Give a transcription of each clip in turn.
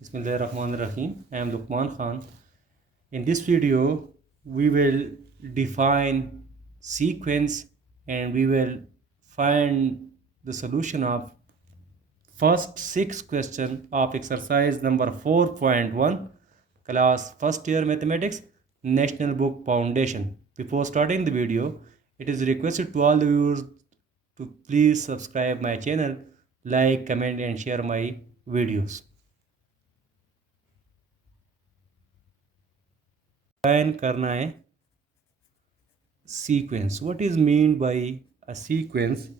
Bismillahirrahmanirrahim. I am Lukman Khan. In this video, we will define sequence and we will find the solution of first 6 questions of exercise number 4.1, class first year mathematics, National Book Foundation. Before starting the video, it is requested to all the viewers to please subscribe my channel, like, comment and share my videos. Define करना है sequence. What is meant by a sequence?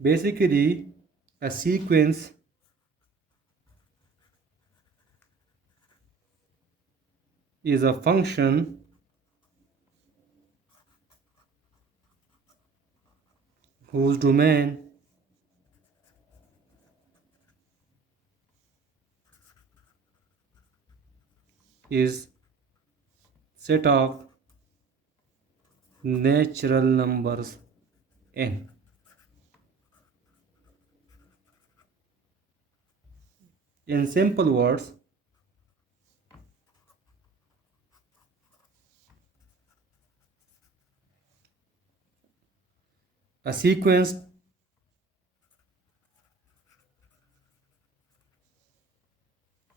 Basically, a sequence is a function whose domain is set of natural numbers n. In simple words, a sequence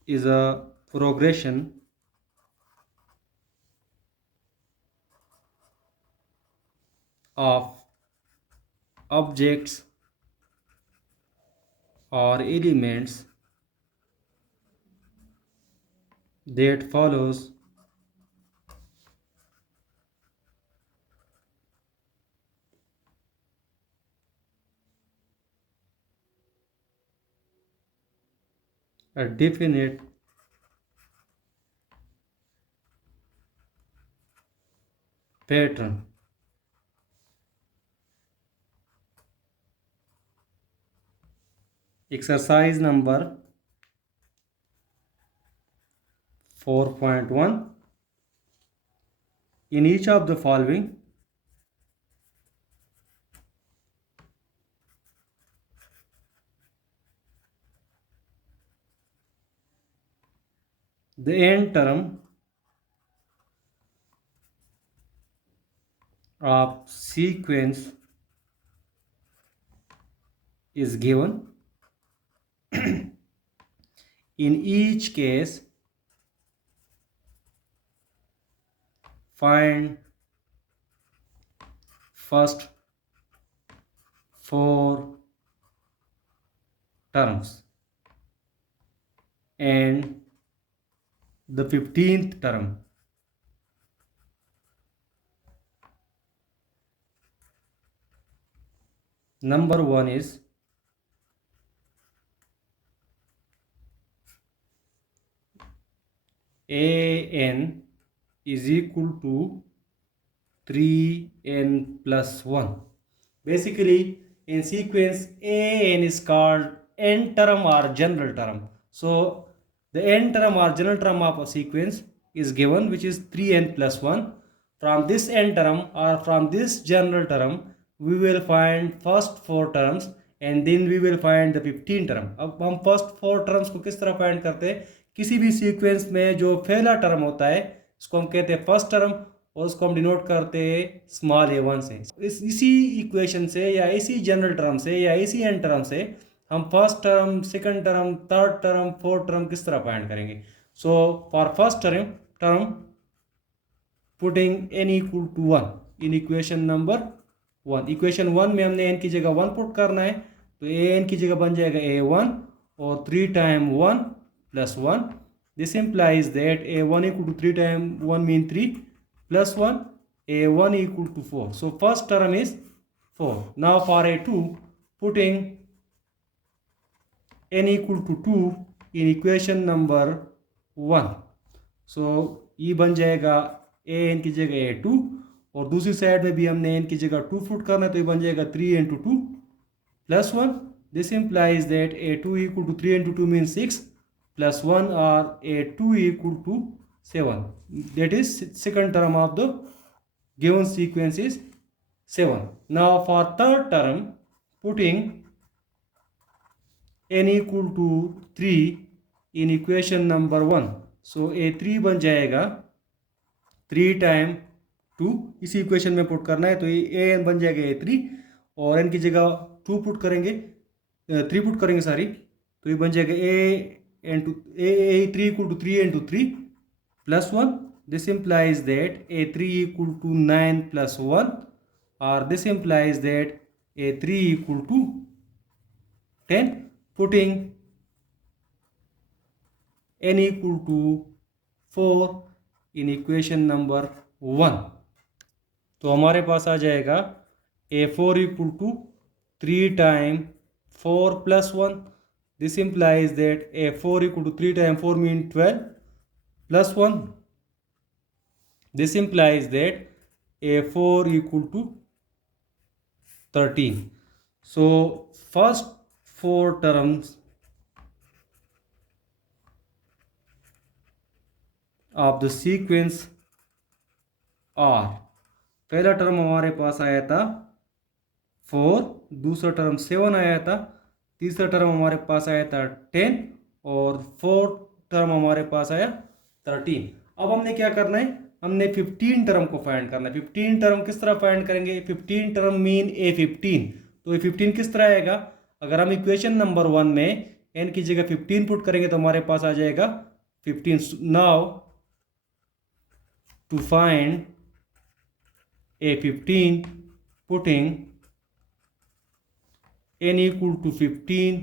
is a progression of objects or elements that follows a definite pattern. Exercise number 4.1. In each of the following, the n term of sequence is given. In each case, find first 4 terms and the 15th term. Number 1 is an is equal to 3n plus 1. Basically, in sequence, an is called n term or general term. So the n term or general term of a sequence is given, which is 3n plus 1. From this n term or from this general term, we will find first 4 terms and then we will find the 15 term. अब हम first 4 terms को किस तरह find करते हैं? किसी भी sequence में जो पहला टर्म होता है उसको हम कहते हैं फर्स्ट टर्म और उसको हम डिनोट करते हैं स्मॉल a1 से. इसी इक्वेशन से या इसी जनरल टर्म से या इसी एन टर्म से हम first term, second term, third term, fourth term किस तरह फाइंड करेंगे. So for first term putting n equal to 1 in equation number 1. Equation 1 में हमने n की जगह 1 पुट करना है तो an की जगह बन जाएगा a1 और 3 time 1 plus 1. This implies that a1 equal to 3 times 1 mean 3 plus 1, a1 equal to 4. So first term is 4. Now for a2, putting n equal to 2 in equation number 1. So ये बन जाएगा an की जगह a2 और दूसरी side में भी हमने n की जगह 2 पुट करना है तो ये बन जाएगा 3 into 2 plus 1. This implies that a2 equal to 3 into 2 means 6 plus 1 or a2 equal to 7. That is second term of the given sequence is 7. Now for third term, putting n equal to 3 in equation number 1. So a3 बन जाएगा 3 time 2, इसी equation में put करना है, तो ये N बन जाएगा a3 और एन की जगह 2 पुट करेंगे, 3 पुट करेंगे सॉरी, तो ये बन जाएगा a3 equal to 3 into 3 plus 1. This implies that a3 equal to 9 plus 1, or this implies that a3 equal to 10. Putting n equal to 4 in equation number 1, तो हमारे पास आ जाएगा a4 equal to 3 time 4 plus 1. This implies that a4 equal to 3 times 4 means 12 plus 1. This implies that a4 equal to 13. So first 4 terms of the sequence are, पहला term हमारे पास आया था 4, दूसरा term 7 आया था, तीसरा टर्म हमारे पास आया था 10 और फोर्थ टर्म हमारे पास आया 13. अब हमने क्या करना है, हमने 15 टर्म को फाइंड करना है. 15 टर्म किस तरह फाइंड करेंगे, 15 टर्म मीन a15. तो a15 किस तरह आएगा, अगर हम इक्वेशन नंबर 1 में n की जगह 15 पुट करेंगे तो हमारे पास आ जाएगा 15. Now to find a15, putting n equal to 15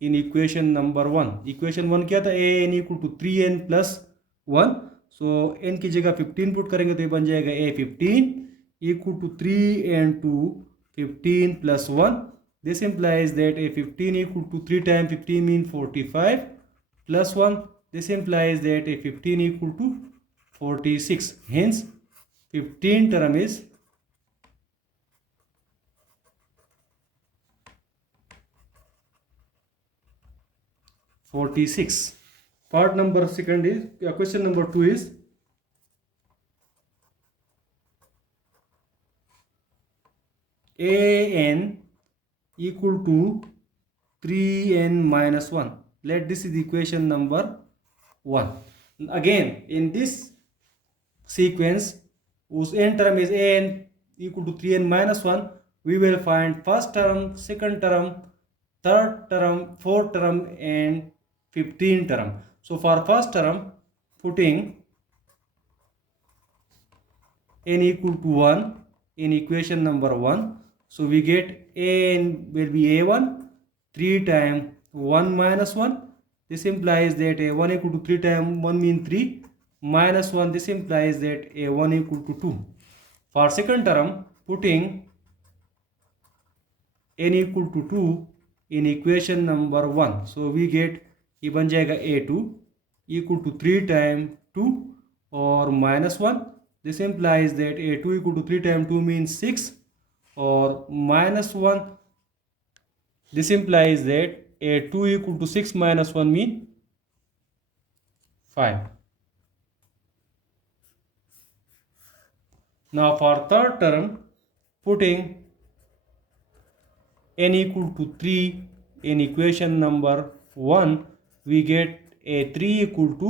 in equation number 1. Equation 1 क्या था, an equal to 3n plus 1. So n की जगह 15 पुट करेंगे तो ये बन जाएगा a15 equal to 3n to 15 plus 1. This implies that a15 equal to 3 times 15 means 45 plus 1. This implies that a15 equal to 46. Hence 15 term is 46. Part number second is, question number 2 is, an equal to 3n minus 1. Let this is equation number 1. Again in this sequence whose n term is an equal to 3n minus 1, we will find first term, second term, third term, fourth term and 15 term. So for first term, putting n equal to 1 in equation number 1, so we get an will be a1 3 times 1 minus 1. This implies that a1 equal to 3 times 1 means 3 minus 1. This implies that a1 equal to 2. For second term, putting n equal to 2 in equation number 1, so we get ये बन जाएगा a2 equal to 3 times 2 और minus 1. This implies that a2 equal to 3 times 2 means 6 और minus 1. This implies that a2 equal to 6 minus 1 means 5. Now for third term, putting n equal to 3 in equation number 1, we get a3 equal to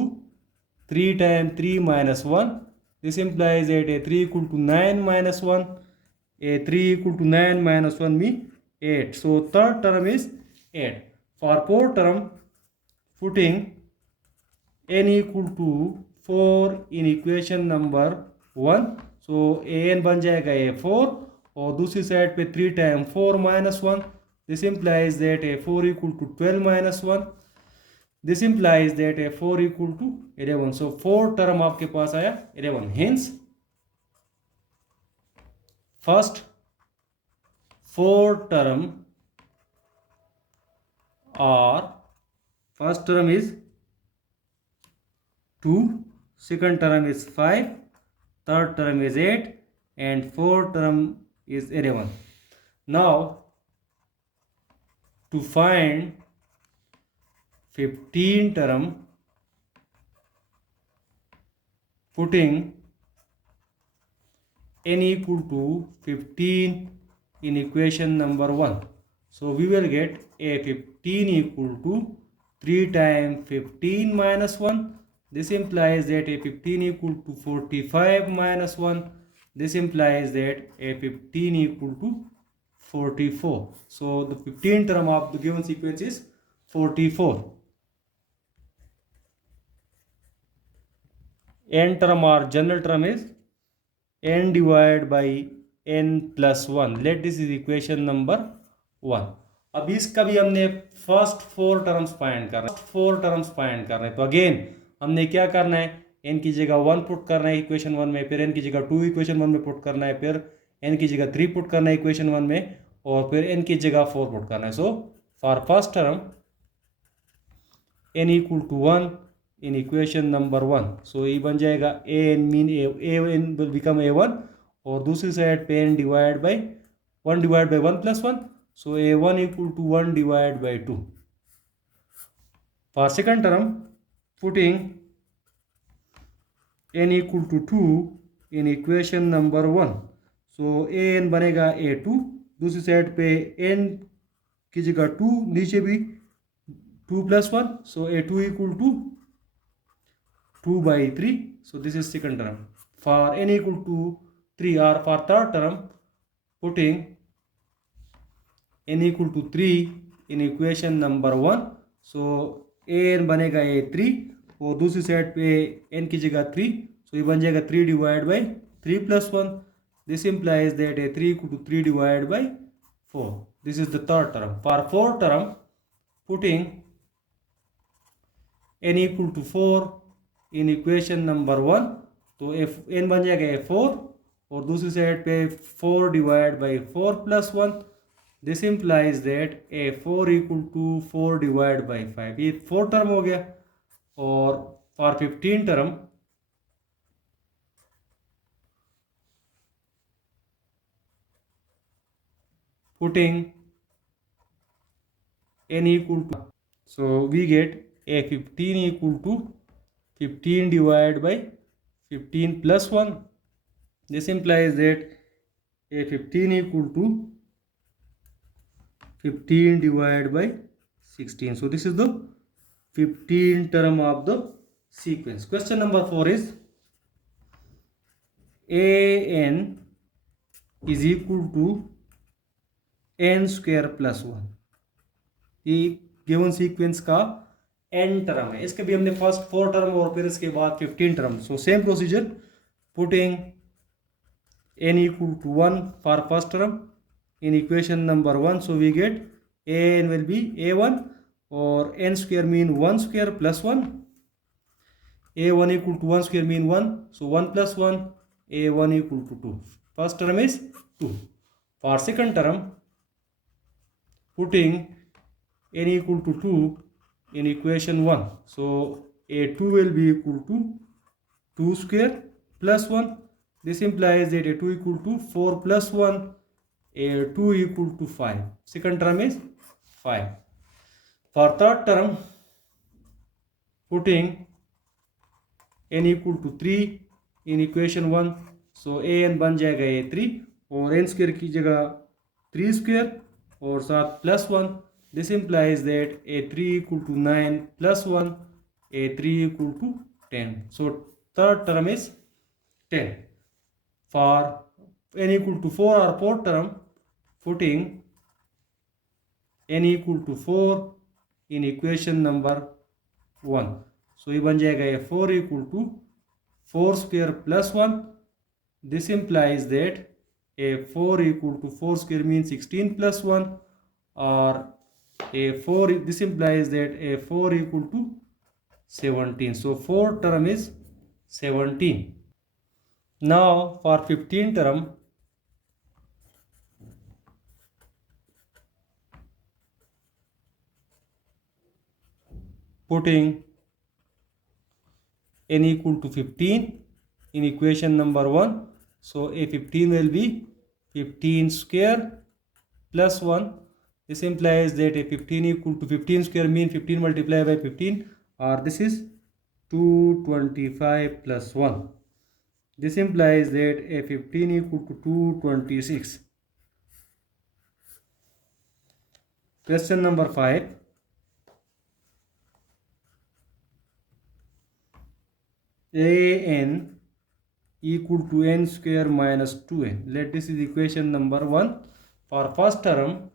3 times 3 minus 1. This implies that a3 equal to 9 minus 1. a3 equal to 9 minus 1 means 8. So third term is 8. For fourth term, putting n equal to 4 in equation number 1. So an बन जाएगा a4 और दूसरी side पे 3 times 4 minus 1. This implies that a4 equal to 12 minus 1. This implies that a4 equal to 11. So 4 term आपके पास आया 11. Hence first 4 term are, first term is 2, second term is 5, third term is 8 and fourth term is 11. Now to find 15 term, putting n equal to 15 in equation number 1. So we will get a15 equal to 3 times 15 minus 1. This implies that a 15 equal to 45 minus 1. This implies that a 15 equal to 44. So the 15 term of the given sequence is 44. N term or general term is n divided by n plus 1. Let this is equation number 1. अब इसका भी हमने first four terms find करना है तो again हमने क्या करना है, n की जगह 1 पुट करना है इक्वेशन 1 में, फिर n की जगह 2 इक्वेशन 1 में पुट करना है, फिर n की जगह 3 पुट करना है इक्वेशन 1 में, और फिर n की जगह 4 पुट करना है. So for first term n equal to 1 in equation number 1. So ये बन जाएगा a n mean a n will become a1, और दूसरी साइड पे n divide by 1 plus 1. So a1 equal to 1 divide by 2. For second term putting n equal to 2 in equation number 1. So an बनेगा a2, दूसरी side पे n की जगह 2, नीचे भी 2 plus 1. So a2 equal to 2 by 3. So this is second term. For n equal to 3, or for third term, putting n equal to 3 in equation number 1. So an बनेगा a3, और दूसरी side पे n की जगह 3. So ये बन जाएगा 3 divided by 3 plus 1. This implies that a3 equal to 3 divided by 4. This is the third term. For fourth term, putting n equal to 4 in equation number 1. तो n बन जाएगा a4, और दूसरी साइड पे 4 divide by 4 plus 1. This implies that a4 equal to 4 divide by 5. ये 4 term हो गया. और for 15 term putting n equal to, so we get a15 equal to 15 divided by 15 plus 1. This implies that a15 equal to 15 divided by 16. So this is the 15 term of the sequence. Question number 4 is an is equal to n square plus 1. ये given sequence का n term है. इसके भी हमने first 4 term और फिर इसके बाद 15 term. So same procedure, putting n equal to 1 for first term in equation number 1. So we get an will be a1, और n square mean 1 square plus 1. a1 equal to 1 square mean 1, so 1 plus 1, a1 equal to 2. First term is 2. For second term putting n equal to 2 in equation 1. So a2 will be equal to 2 square plus 1. This implies that a2 equal to 4 plus 1, a2 equal to 5. Second term is 5. For third term, putting n equal to 3 in equation 1. So an बन जाएगा a3, और n square की जगह 3 square और साथ plus 1. This implies that a3 equal to 9 plus 1, a3 equal to 10. So third term is 10. For n equal to 4 or fourth term, putting n equal to 4 in equation number 1. So ये बन जाएगा a4 equal to 4 square plus 1. This implies that a4 equal to 4 square means 16 plus 1, or a4, this implies that a4 equal to 17. So fourth term is 17. Now for 15 term, putting n equal to 15 in equation number 1. So a15 will be 15 square plus 1. This implies that a15 equal to 15 square mean 15 multiplied by 15, or this is 225 plus 1. This implies that a15 equal to 226. Question number 5. an equal to n square minus 2n. Let this is equation number 1. For first term,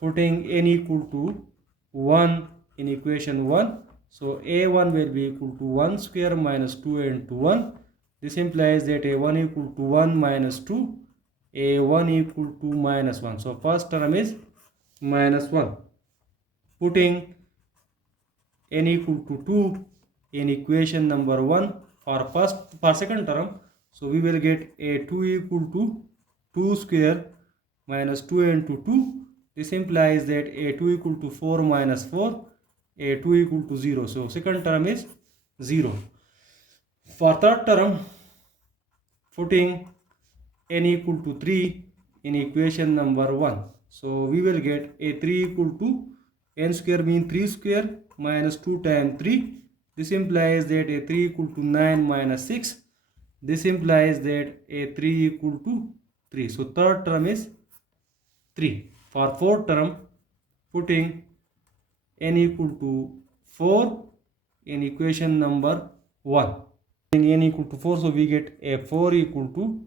putting n equal to 1 in equation 1. So a1 will be equal to 1 square minus 2n to 1. This implies that a1 equal to 1 minus 2, a1 equal to minus 1. So first term is minus 1. Putting n equal to 2 in equation number 1 for second term, so we will get a2 equal to 2 square minus 2 into 2. This implies that a2 equal to 4 minus 4, a2 equal to 0. So second term is 0. For third term, putting n equal to 3 in equation number 1. So we will get a3 equal to n square mean 3 square minus 2 times 3. This implies that a3 equal to 9 minus 6. This implies that a3 equal to 3. So third term is 3. For fourth term, putting n equal to 4 in equation number 1. Putting n equal to 4, so we get a 4 equal to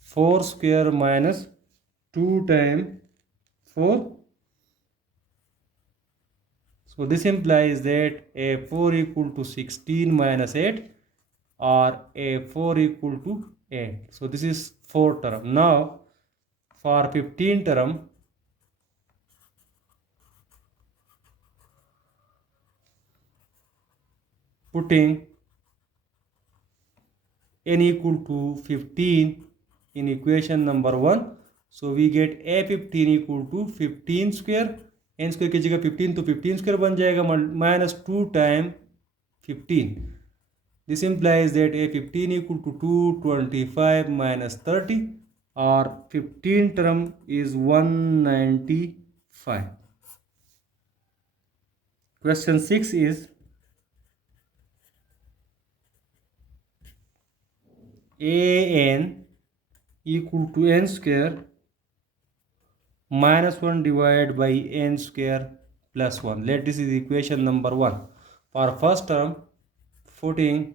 4 square minus 2 times 4. So this implies that a 4 equal to 16 minus 8 or a 4 equal to 8. So this is fourth term. Now for 15th term, putting n equal to 15 in equation number 1. So we get a15 equal to 15 square, n square की जगह 15 तो 15 square बन जाएगा minus 2 times 15. This implies that a15 equal to 225 minus 30 or 15 term is 195. Question 6 is an equal to n square minus 1 divided by n square plus 1. Let this is equation number 1. For first term, putting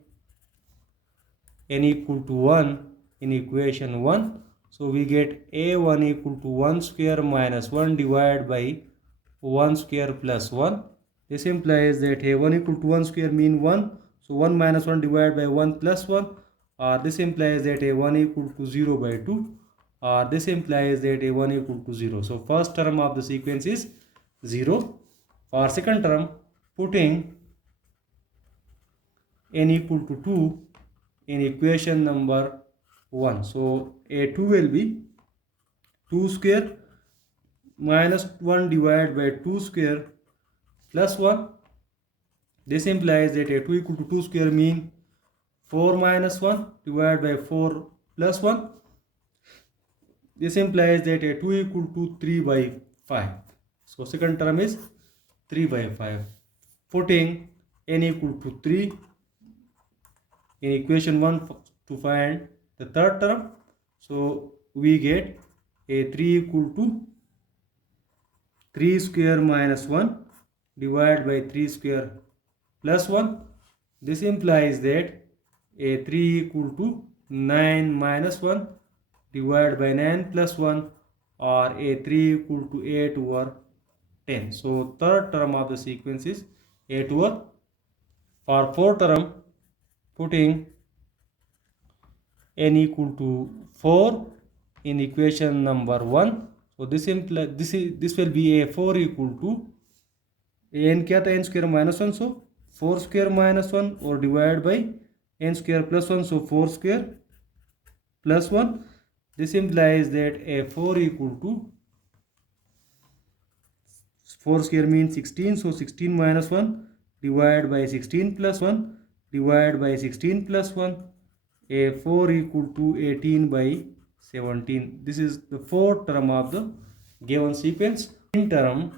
n equal to 1 in equation 1. So we get a1 equal to 1 square minus 1 divided by 1 square plus 1. This implies that a1 equal to 1 square mean 1. So 1 minus 1 divided by 1 plus 1. This implies that a1 equal to 0 by 2. This implies that a1 equal to 0. So first term of the sequence is 0. For second term, putting n equal to 2 in equation number 1. So a2 will be 2 square minus 1 divided by 2 square plus 1. This implies that a2 equal to 2 square mean 4 minus 1 divided by 4 plus 1. This implies that a2 equal to 3 by 5. So second term is 3 by 5. Putting n equal to 3 in equation 1 to find the third term. So we get a3 equal to 3 square minus 1 divided by 3 square plus 1. This implies that a3 equal to 9 minus 1 divided by 9 plus 1 or a3 equal to 8 over 10. So third term of the sequence is 8 over. For fourth term, putting n equal to 4 in equation number 1. So this will be a 4 equal to n क्या था n square minus 1. So 4 square minus 1 or divided by n square plus 1. So 4 square plus 1. This implies that a 4 equal to 4 square means 16. So 16 minus 1 divided by 16 plus 1 divided by 16 plus 1. A 4 equal to 18 by 17. This is the fourth term of the given sequence. In term,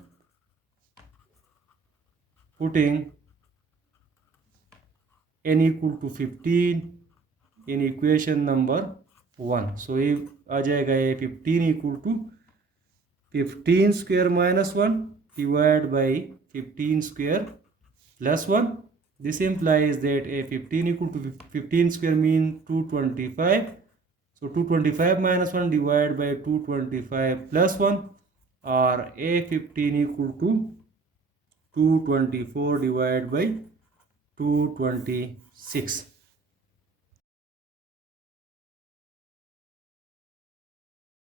putting n equal to 15 in equation number 1. So if आ जाएगा ये 15 equal to 15 square minus 1 divided by 15 square plus 1. This implies that a 15 equal to 15 square mean 225. So 225 minus 1 divided by 225 plus 1, or a 15 equal to 224 divided by 226.